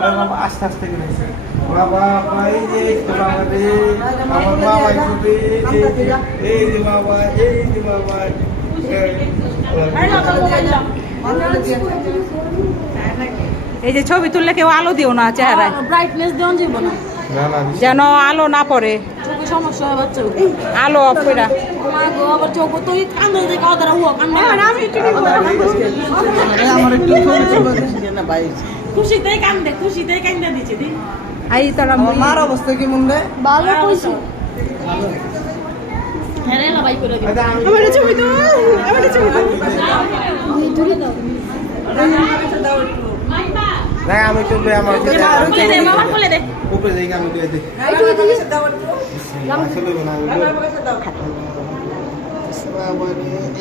বাবা আস্তে আস্তে করে বাবা ভাই যে বাবা রে আমার বাবা খুবই এই যে বাবা এই যে ছবি তুললে কেউ আলো দিও না চেহারায়, ব্রাইটনেস দেওয়া যাবে না, যেন আলো না পড়ে, চোখে সমস্যা হয় বাচ্চা। আলো অফ করে। আবার চোখ তো কান্দে দেখে ওদের হুয়া কান্দে, আমার একটু না ভাই খুশিতেই কান্দে দিচ্ছে দি। আই তোরা মার অবস্থা কেমন রে? ভালো কইছি হ্যাঁ না ভাই করে দিই। আমার ছবি তো আমার ছবি তো ধরে দাও না আমি চলবে আমার মামার কোলে দে উপরে যাই আমি দিয়ে দিই চলবে না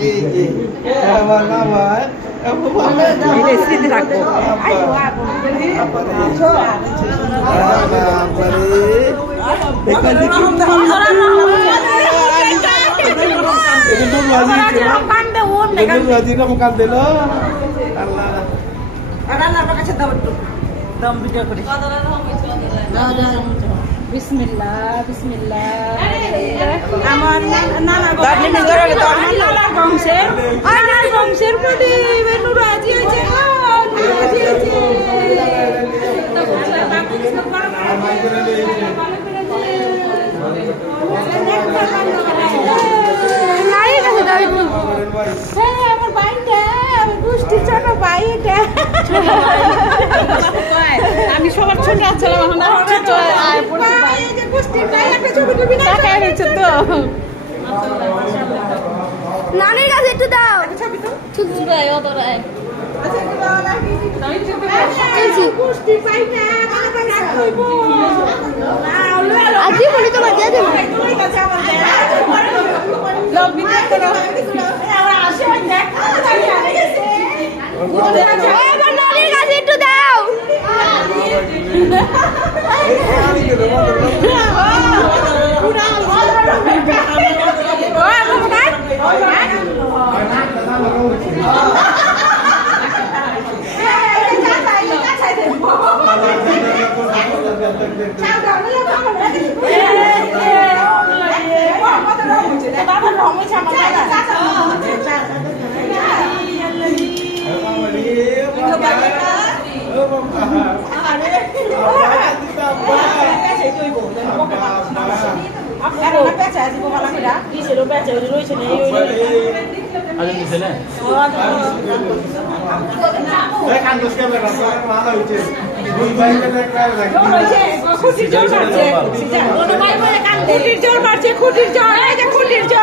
এই যে আমার বাবা এটা স্মৃতি রাখবো। বিসমিল্লাহ বিসমিল্লাহ। আমার নানা বংশের প্রতি নুরাজি আছে, নুরাজি আছে। নারীর কাছে দাও একটু। হ্যাঁ আমার বাইনটা আমি দুষ্টি ছোট ভাই এটা। আমি সবার ছোট আছিলাম, এখন নানির কাছে একটু দাও। আজকে বলি তোমার দিয়ে দেবো। আমার নানির কাছে একটু দাও। খুঁটির জোর মারছে, খুঁটির জোর।